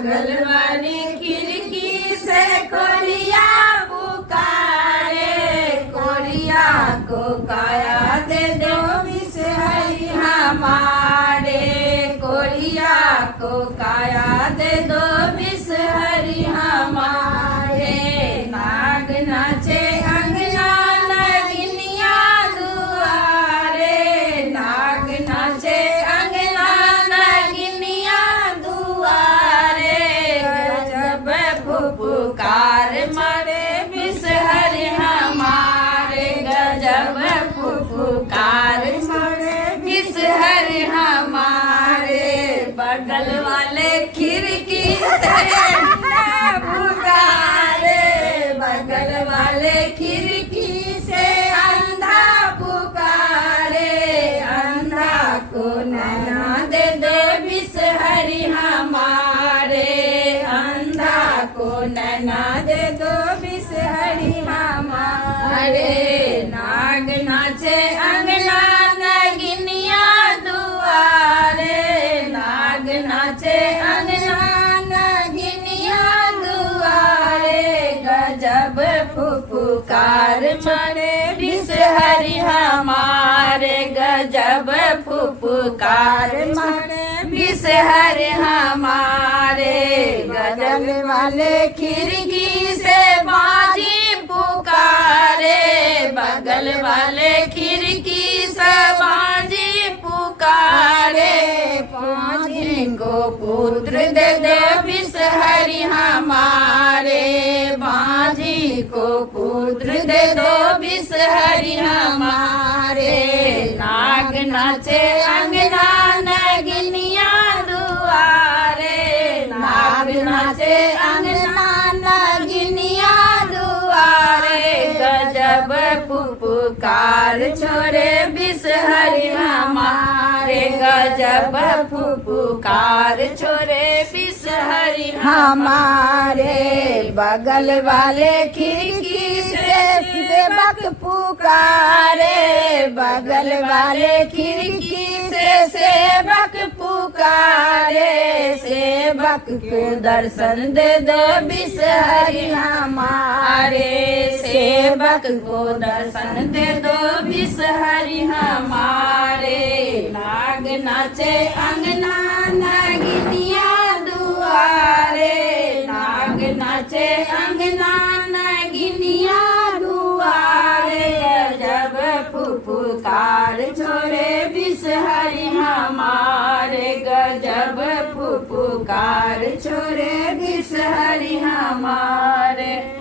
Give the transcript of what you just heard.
बगल वाली खिड़की से कोरिया पुकारे, कोरिया को काया दे दो बिसहरी हमारे, कोरिया को काया दे दो बिसहरी हमारे। नाग नाचे अंगना नगिनिया दुआरे, नाग नाचे अंगना नगिनिया दुआरे। गजब फुफकार मारे बिसहरी हमारे, गजब फुफकार मारे बिसहरी हमारे। बगल वाले खिड़की से ना पुकारे, बगल वाले खिड़की से अंधा पुकारे, अंधा को नैना दे दो बिसहरी हमारे, अंधा को नैना दे दो बिसहरी हमारे। नाग नाचे अंगना नगिनिया दुआरे, नाग नाचे अंगना नगिनिया दुआरे। गजब फुफकार मारे बिसहरी हमारे, गजब फुफकार मारे बिसहरी हमारे। गजब वाले खिड़की से बाजी पुकारे, बगल वाले खिड़की से बाजी पुकारे। बाजी को पुत्र दे दो बिसहरी हमारे, बाजी को पुत्र दे दो बिसहरी हमारे। नाग नाचे अंगना नगिनिया दुआरे, नाग नाचे अंगना नगिनिया दुआरे। गजब फुफकार छोरे बिसहरी हमारे, गजब फुफकार छोरे बिसहरी हमारे। बगल वाले खिड़की से सेवक पुकारे, बगल वाले खिड़की से सेवक पुकारे। सेवक को दर्शन दे दो बिसहरी हमारे, सेवक को दर्शन दे दो बिसहरी हमारे। नाग नाचे अंगना नगिनिया दुआरे, नाग नाचे अंगना नगिनिया दुआरे। गजब फुफकार छोरे बिसहरी हमारे, गजब फुफकार छोरे बिसहरी हमारे।